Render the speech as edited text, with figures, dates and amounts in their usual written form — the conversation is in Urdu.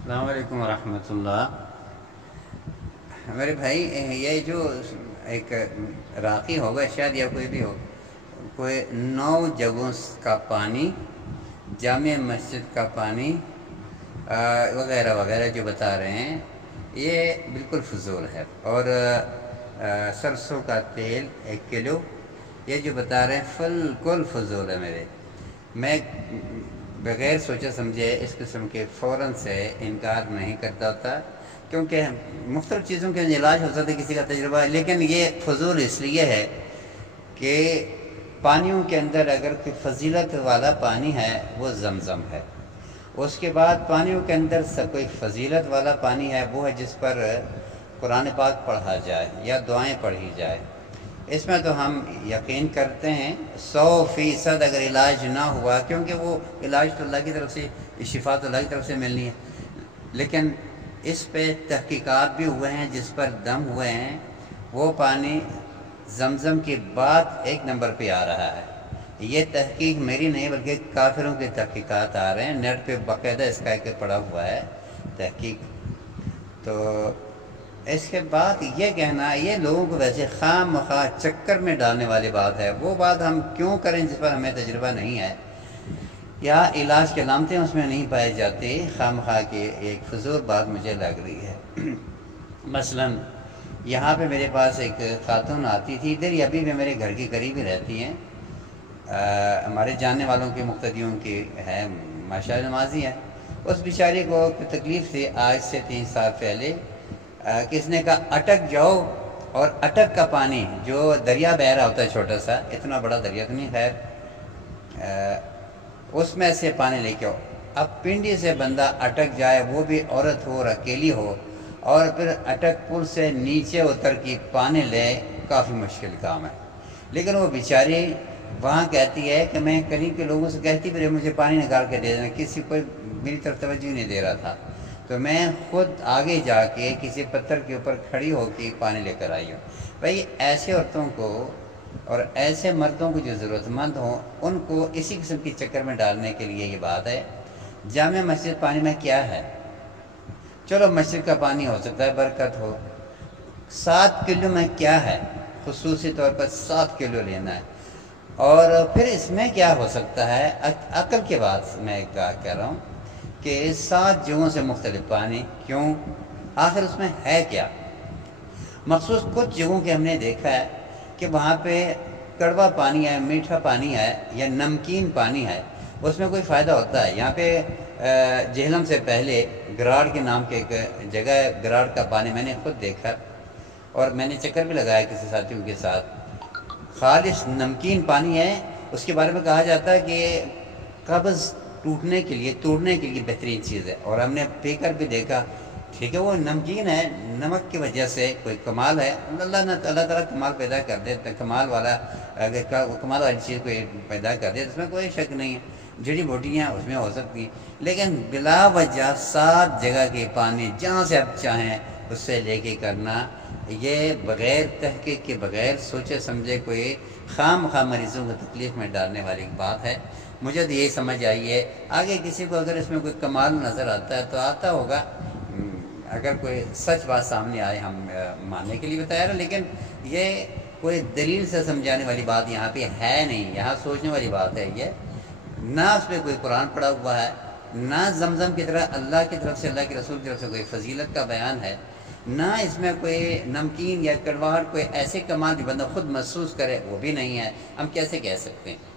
السلام علیکم ورحمۃ اللہ۔ میرے بھائی، یہ جو ایک راقی ہوگا شاید یا کوئی بھی ہو، کوئی 9 جگہوں کا پانی، جامع مسجد کا پانی وغیرہ وغیرہ جو بتا رہے ہیں، یہ بالکل فضول ہے۔ اور سرسوں کا تیل 1 کلو، یہ جو بتا رہے ہیں بالکل فضول ہے۔ میں بغیر سوچے سمجھے اس قسم کے فوراً سے انکار نہیں کرتا تھا، کیونکہ مختلف چیزوں کے علاج ہو سکتا ہے کسی کا تجربہ ہے، لیکن یہ فضول اس لیے ہے کہ پانیوں کے اندر اگر کوئی فضیلت والا پانی ہے وہ زمزم ہے۔ اس کے بعد پانیوں کے اندر کوئی فضیلت والا پانی ہے، وہ ہے جس پر قرآن پاک پڑھا جائے یا دعائیں پڑھی جائے۔ اس میں تو ہم یقین کرتے ہیں 100% اگر علاج نہ ہوا، کیونکہ وہ علاج تو اللہ کی طرف سے، شفا تو اللہ کی طرف سے ملنی ہے، لیکن اس پہ تحقیقات بھی ہوئے ہیں، جس پر دم ہوئے ہیں، وہ پانی زمزم کے بعد 1 نمبر پہ آ رہا ہے۔ یہ تحقیق میری نہیں بلکہ کافروں کے تحقیقات آ رہے ہیں، نیٹ پہ باقاعدہ اس کا ایک پڑا ہوا ہے تحقیق۔ تو اس کے بعد یہ کہنا، یہ لوگوں کو ویسے خواہ مخواہ چکر میں ڈالنے والی بات ہے۔ وہ بات ہم کیوں کریں جس پر ہمیں تجربہ نہیں ہے یا علاج کے علامتیں اس میں نہیں پائی جاتی، خواہ مخواہ کی ایک فضول بات مجھے لگ رہی ہے۔ مثلاً یہاں پہ میرے پاس ایک خاتون آتی تھی، ادھر ہی ابھی بھی میرے گھر کے قریب ہی رہتی ہیں، ہمارے جاننے والوں کے مقتدیوں کی ہے، ماشاءاللہ نمازی ہے۔ اس بیچاری کو تکلیف تھی آج سے 3 سال پہلے، کس نے کہا اٹک جاؤ، اور اٹک کا پانی جو دریا بہہ رہا ہوتا ہے، چھوٹا سا، اتنا بڑا دریا تو نہیں خیر، اس میں سے پانی لے کے آؤ۔ اب پنڈی سے بندہ اٹک جائے، وہ بھی عورت ہو اور اکیلی ہو، اور پھر اٹک پل سے نیچے اتر کے پانی لے، کافی مشکل کام ہے۔ لیکن وہ بیچاری وہاں کہتی ہے کہ میں قریب کے لوگوں سے کہتی پھر مجھے پانی نکال کے دے دینا، کسی کوئی میری طرف توجہ نہیں دے رہا تھا، تو میں خود آگے جا کے کسی پتھر کے اوپر کھڑی ہو کے پانی لے کر آئی ہوں۔ بھائی ایسے عورتوں کو اور ایسے مردوں کو جو ضرورت مند ہوں، ان کو اسی قسم کی چکر میں ڈالنے کے لیے یہ بات ہے۔ جامع مسجد پانی میں کیا ہے؟ چلو مسجد کا پانی ہو سکتا ہے برکت ہو، 7 کلو میں کیا ہے؟ خصوصی طور پر 7 کلو لینا ہے، اور پھر اس میں کیا ہو سکتا ہے؟ عقل کے بات میں کہہ رہا ہوں کہ 7 جگہوں سے مختلف پانی کیوں؟ آخر اس میں ہے کیا؟ مخصوص کچھ جگہوں کے ہم نے دیکھا ہے کہ وہاں پہ کڑوا پانی ہے، میٹھا پانی ہے یا نمکین پانی ہے، اس میں کوئی فائدہ ہوتا ہے؟ یہاں پہ جہلم سے پہلے گراڑ کے نام کے ایک جگہ ہے، گراڑ کا پانی میں نے خود دیکھا، اور میں نے چکر بھی لگایا کسی ساتھیوں کے ساتھ، خالص نمکین پانی ہے۔ اس کے بارے میں کہا جاتا ہے کہ قبض ٹوٹنے کے لیے، توڑنے کے لیے بہترین چیز ہے، اور ہم نے پی کر بھی دیکھا، ٹھیک ہے وہ نمکین ہے، نمک کی وجہ سے کوئی کمال ہے، اللہ تعالیٰ کمال پیدا کر دے، کمال والا کمال والی چیز کو پیدا کر دے، اس میں کوئی شک نہیں ہے، جڑی بوٹیاں اس میں ہو سکتی ہیں، لیکن بلا وجہ 7 جگہ کے پانی جہاں سے آپ چاہیں اس سے لے کے کرنا، یہ بغیر تحقیق کے، بغیر سوچے سمجھے کوئی خواہ مخواہ مریضوں کو تکلیف میں ڈالنے والی بات ہے۔ مجھے تو یہی سمجھ آئی ہے، آگے کسی کو اگر اس میں کوئی کمال نظر آتا ہے تو آتا ہوگا، اگر کوئی سچ بات سامنے آئے ہم ماننے کے لیے بتایا رہا، لیکن یہ کوئی دلیل سے سمجھانے والی بات یہاں پہ ہے نہیں، یہاں سوچنے والی بات ہے یہ، نہ اس پہ کوئی قرآن پڑھا ہوا ہے، نہ زمزم کی طرح اللہ کی طرف سے، اللہ کے رسول کی طرف سے کوئی فضیلت کا بیان ہے، نہ اس میں کوئی نمکین یا کڑواہٹ کوئی ایسے کمال جو بندہ خود محسوس کرے، وہ بھی نہیں ہے، ہم کیسے کہہ سکتے ہیں؟